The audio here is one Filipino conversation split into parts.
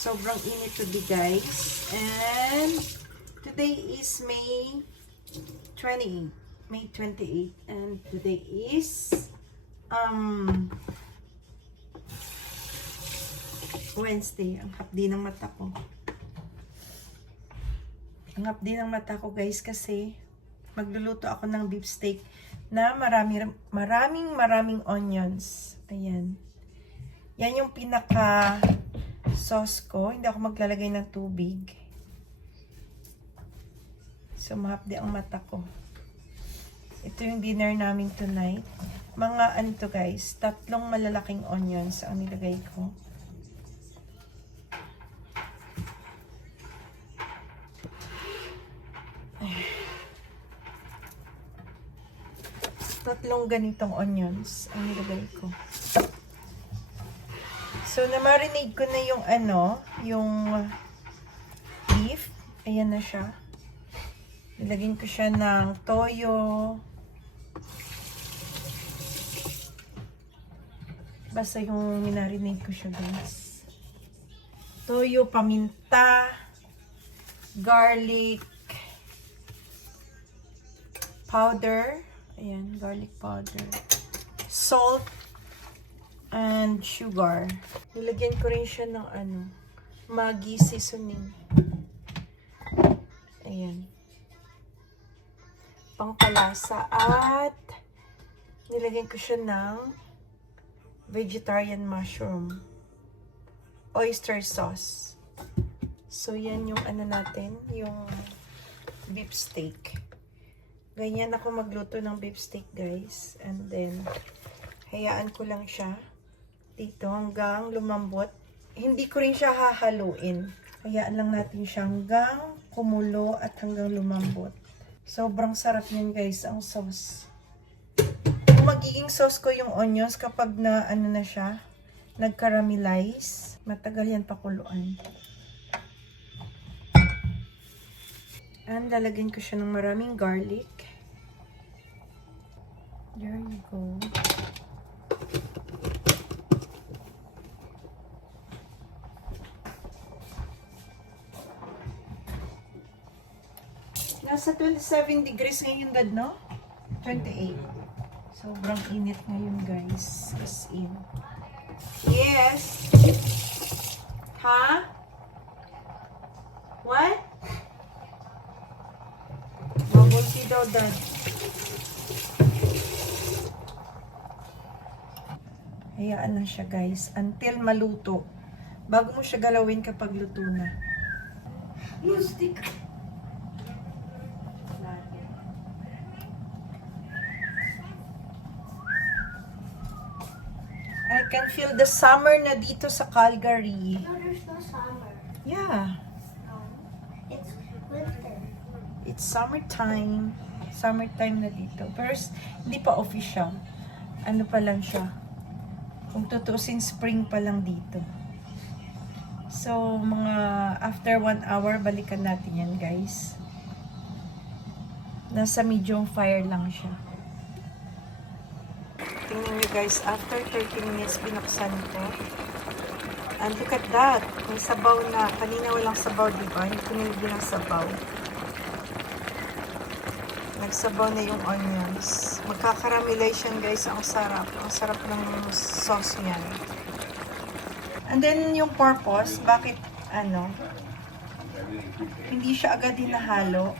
Sobrang init today, guys. And today is May 28. May 28. And today is Wednesday. Ang hapdi ng mata ko. Ang hapdi ng mata ko, guys, kasi magluluto ako ng beef steak na maraming onions. Ayan. Yan yung pinaka sauce ko. Hindi ako maglalagay ng tubig. So, mahapdi ang mata ko. Ito yung dinner namin tonight. Mga ano to, guys, 3 malalaking onions ang nilagay ko. Tatlong ganitong onions ang nilagay ko. So, na-marinate ko na yung yung beef. Ayan na siya. Nilagyan ko siya ng toyo. Basta yung minarinate ko siya, guys. Toyo, paminta, garlic powder. Ayan, garlic powder. Salt and sugar. Nilagyan ko rin siya ng Maggi seasoning. Ayan. Pangpalasa. At nilagyan ko siya ng vegetarian mushroom. Oyster sauce. So, yan yung natin, yung beef steak. Ganyan ako magluto ng beef steak, guys. And then, hayaan ko lang siya dito hanggang lumambot. Hindi ko rin siya hahaluin. Hayaan lang natin siya hanggang kumulo at hanggang lumambot. Sobrang sarap yan, guys, ang sauce. Magiging sauce ko yung onions kapag na na siya, nag-caramelize. Matagal yan pakuluan. And lalagyan ko siya ng maraming garlic. There you go. Nasa 27 degrees ngayon, Dad, no? 28. Sobrang init ngayon, guys. As in. Yes. Ha? What? Bubble tea daw, Dad. Hayaan lang siya, guys. Until maluto. Bago mo siya galawin kapag luto na. Yung stick. I can feel the summer na dito sa Calgary. No, there's no summer. Yeah. No. It's winter. It's summertime. Summertime na dito. Pero hindi pa official. Ano pa lang siya. Kung tutuusin, spring pa lang dito. So, mga after 1 hour, balikan natin yan, guys. Nasa medium fire lang siya. Tingnan nyo, guys, after 30 minutes, binuksan ko. And look at that. May sabaw na. Kanina walang sabaw, diba? Hindi ko nilagyan ng sabaw. Nagsabaw na yung onions. Magkakaramelize yan, guys. Ang sarap. Ang sarap ng sauce niyan. And then, yung purpose, bakit, hindi siya agad hinahalo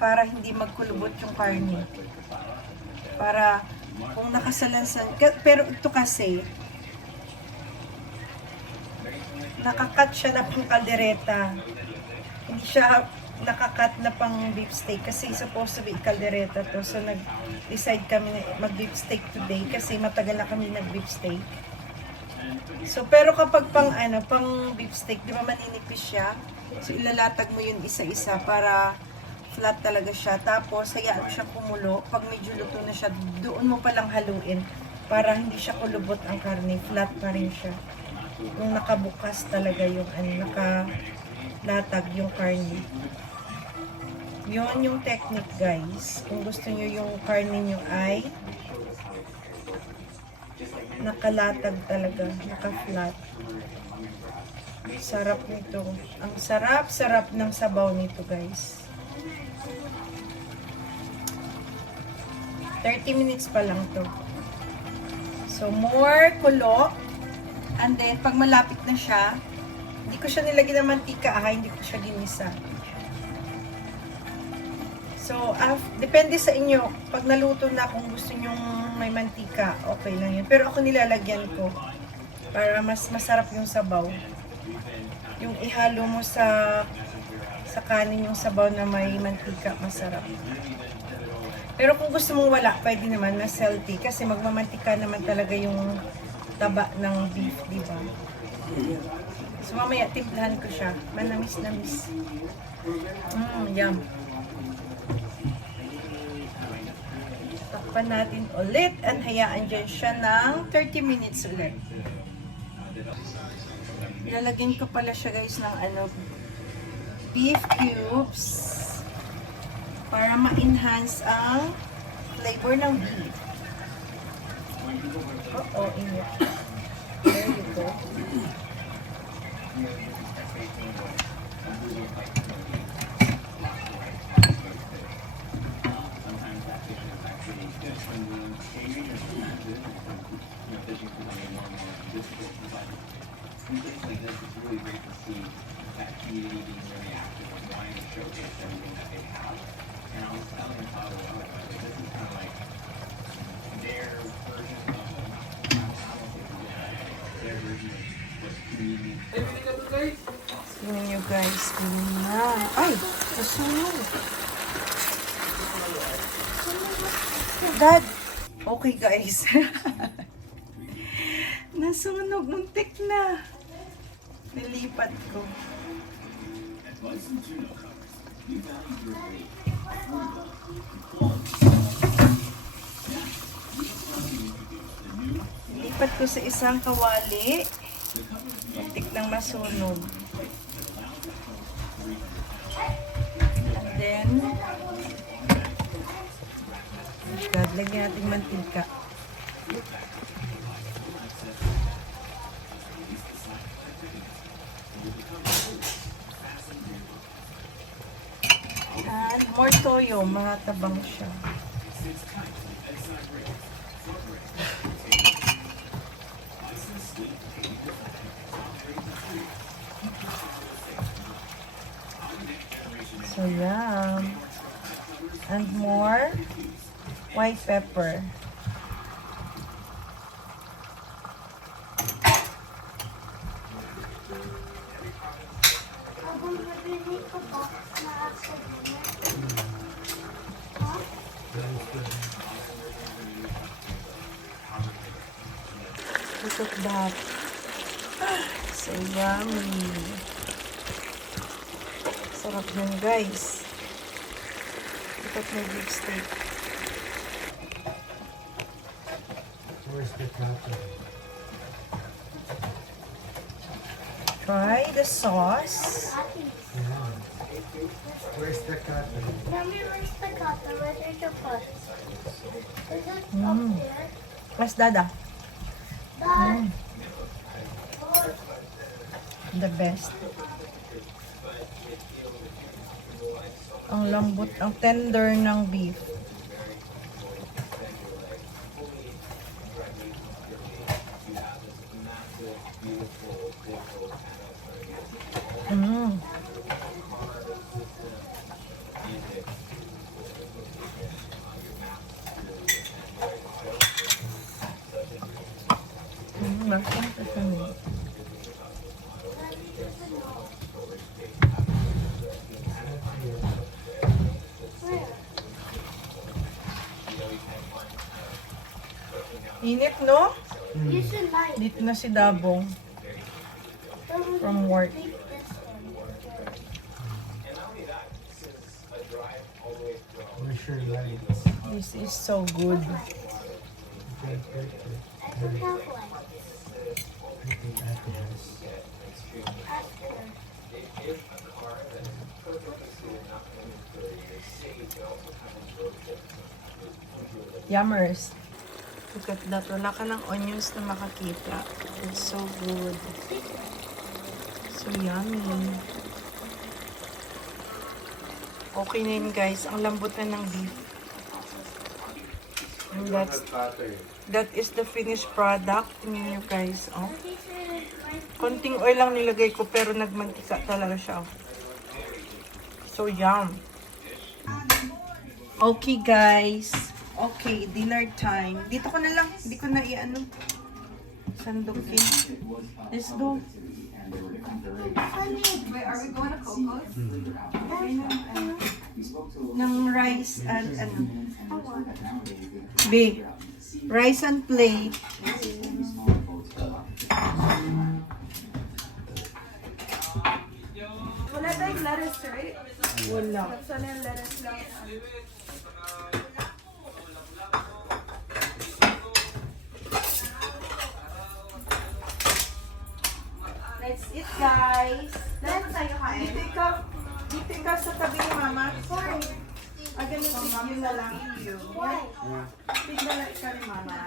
para hindi magkulubot yung karne. Para, kung nakasalansan, pero ito kasi, nakakat siya na pang kaldereta. Hindi siya nakakat na pang beef steak kasi supposed to be kaldereta to. So, nag-decide kami na mag-beef steak today kasi matagal na kami nag-beef steak. So, pero kapag pang beef steak, di ba maninipis siya? So, ilalatag mo yun isa-isa para flat talaga siya. Tapos, hayaan mo siya kumulo. Pag medyo luto na siya, doon mo palang haluin para hindi siya kulubot ang karne. Flat pa rin siya. Yung nakabukas talaga yung nakalatag yung karne. Yun yung technique, guys. Kung gusto nyo yung karne nyo ay nakalatag talaga, naka-flat. Sarap nito. Ang sarap-sarap ng sabaw nito, guys. 30 minutes pa lang to. So, more kulo. And then, pag malapit na siya, hindi ko siya nilagyan ng mantika, hindi ko siya ginisa. So, depende sa inyo. Pag naluto na, kung gusto nyong may mantika, okay lang yun. Pero ako nilalagyan ko para mas masarap yung sabaw. Yung ihalo mo sa kanin yung sabaw na may mantika, masarap. Pero kung gusto mong wala, pwede naman na healthy kasi magmamantika naman talaga yung taba ng beef, di ba? So mamaya timplahan ko siya. Manamis-namis. Yum. Takpan natin ulit and hayaan dyan siya ng 30 minutes ulit. Ilalagyan ko pala siya guys ng beef cubes para ma-enhance ang flavor ng beef. Init. There you go. Tingnan nyo guys, tingnan na. Ay, nasunog. Dad. Okay guys. Nasunog, muntik na. Nilipat ko. Nilipat ko sa isang kawali. Muntik lang masunog. And then, God, lagyan natin mantika. And more toyo, matabang siya. So, yum. And more white pepper. Look at that. So yummy. Sarap yun, guys. Look at my beef steak. Where's the cutter? Try the sauce. Yeah. Where's the cutter? Mommy, where's the cutter? Where did you put? Is it up there? Mas dada. Dad, The best. Ang lambot, ang tender ng beef. Masarap ito niya. Init, no? you should like Dito na si Dabong from work. take this one. Where's your lights? This is so good. Okay, perfect. I don't have one. I think Ate has. Yummers. Look at that. Wala ka ng onions na makakita. It's so good. So So yummy. Okay na yun guys. Ang lambot na ng beef. And that is the finished product. Tingnan nyo guys. Oh. Konting oil lang nilagay ko pero nagmantika talaga siya. Oh. So yum. Okay guys. Okay, dinner time. Dito ko na lang. Hindi ko na i-ano. Sandukin. Let's go. Are we going to Coco's? Ng rice and ano. B. Rice and plate. Wala tayong lettuce, right? Wala. Sana yung lettuce lang. Let's eat guys. Let's tayo kain. Dito ka sa tabi ni mama. Why? Ganito yun na lang. Why? Tignan ka ni mama.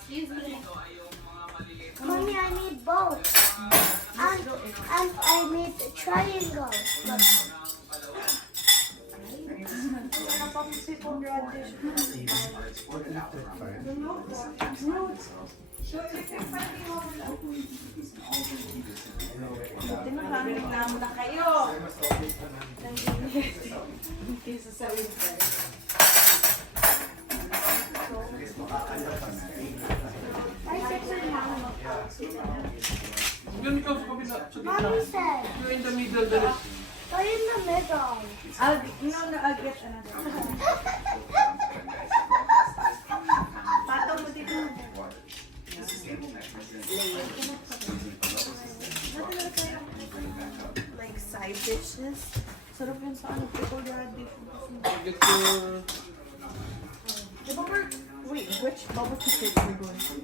Excuse me. Mommy, I need both. And I need a triangle. Reklamo na kayo. Kesa sa winter. Mommy said, You're in the middle. There is go in the middle. I'll get another. Pato mo dito. Like side dishes. Sarap yun sa ano, pickle radish. get your Wait, which bubble tea cake are we going to?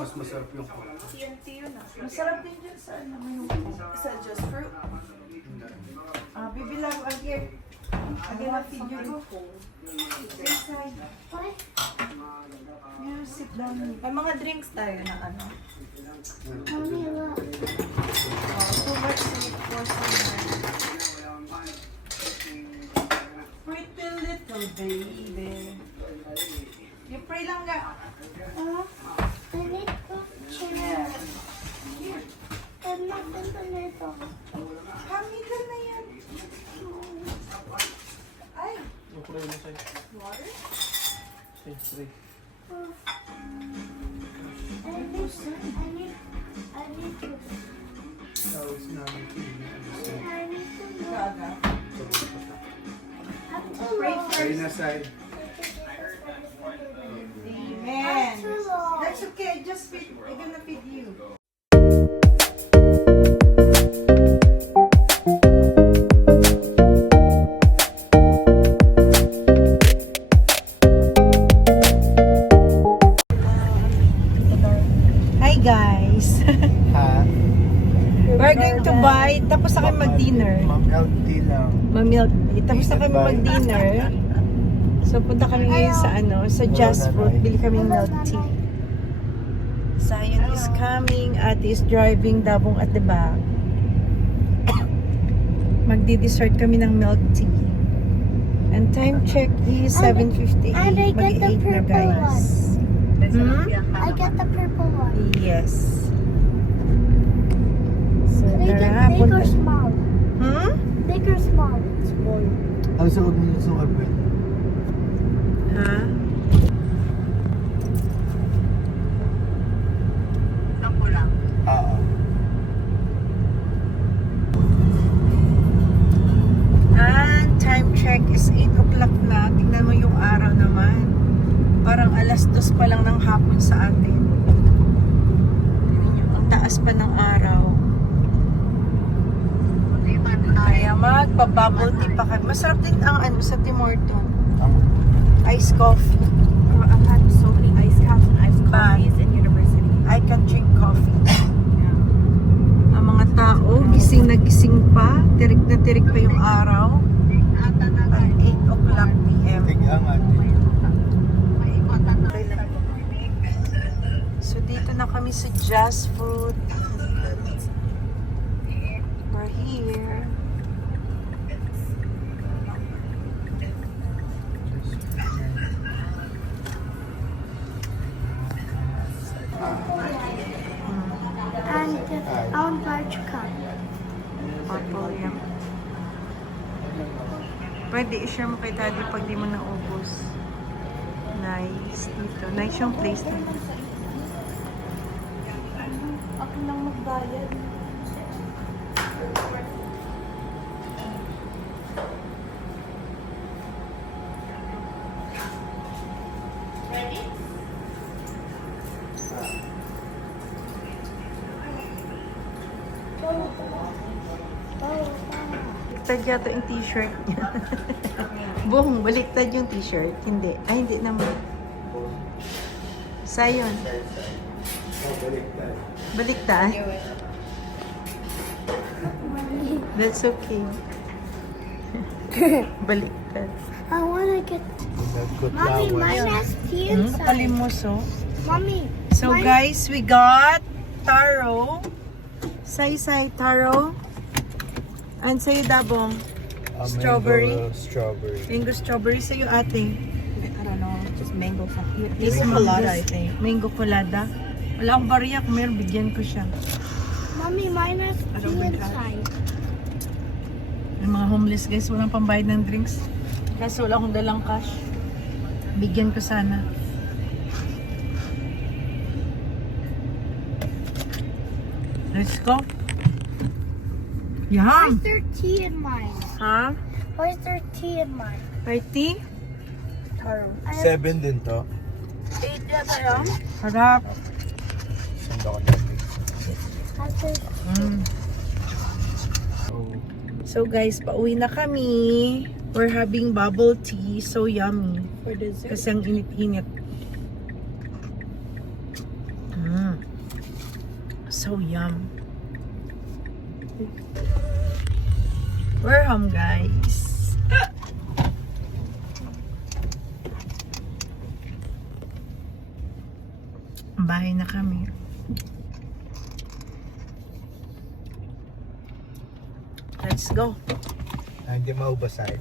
Mas masarap yung TNT yun ah. Masarap din dyan sa ano. Is that just fruit? Bibilang again. Again ang video ko. Inside. Why? You sit down. May mga drinks tayo na ano. Mommy, look. Too much sweet for someone. Pretty little baby. You pray lang nga. I need to change. I'm not in the middle. Kami ka na yan. Ay. okay na sa'yo. Water? Three. I need to. sauce namin. I need to know. Gaga. I'm too Pray low. Kaya first. na side. Amen. I'm too low. That's okay. Just feed. I'm gonna feed you. Hi guys. Ha? We're going to buy. Tapos na kami mag-dinner. Mag-out tea lang. Mamilk tea. Tapos na kami mag-dinner. So punta kami ngayon sa ano, sa Just Fruit. Bili kami ng milk tea. Zion is coming. Ate is driving Dabong at the back. Magdi-dessert kami ng milk tea. And time check is 7:58. And I get the Mag-8 na purple guys. Hmm? I get the purple one. Yes. So Can I get tara, big or punta. small? Hmm? Big or small? Small. Ang sa huwag mo yung sukal ba? Ha? Oo. And time check is 8 o'clock na. Tingnan mo yung araw naman. Parang alas 2 pa lang ng hapon sa atin. Tingnan nyo, ang taas pa ng araw. Kaya magpa-bubble tea pa kami. Masarap din ang ano sa Tim Hortons. Iced coffee. I've had so many iced caps and iced Bad. coffees in university. I can drink coffee. Ang mga tao, gising na gising pa. Tirik na tirik pa yung araw. At 8 o'clock p.m. Tig-ang ate. So dito na kami sa Just Food. We're here. And on large cup. Purple yan. Pwede i-share mo kay daddy pag di mo naubos. Nice. Dito. Nice yung place na. Ako lang magbayad. Baliktad yata yung t-shirt niya. Buong, baliktad yung t-shirt. Hindi. Ay, hindi naman. Sayon. Baliktad. That's okay. Baliktad. I wanna get. Mommy, mine has tea inside. Kalimuso. Mommy. So mine- guys, we got taro. Say taro. And sa'yo dabong. Strawberry. Strawberry. Mango strawberry sa'yo ate. I don't know, just mango something. This Mango colada, mango- I think. Mango colada. Wala akong bariya. Kung meron, bigyan ko siya. Mommy, mine has tea inside. Yung mga homeless guys, walang pambayad ng drinks. Kasi wala akong dalang cash. Bigyan ko sana. Let's go. Why Yum! is there tea in mine? Ha? Why is there tea in mine? Party? Taro. I have 7 din to. 8 yata yun. Harap. Sanda ko natin. Mm. So guys, pauwi na kami. We're having bubble tea. So yummy. For dessert. Kasi ang init-init. So yum. We're home guys. Bahay na kami. Let's go. Hindi maubos ay.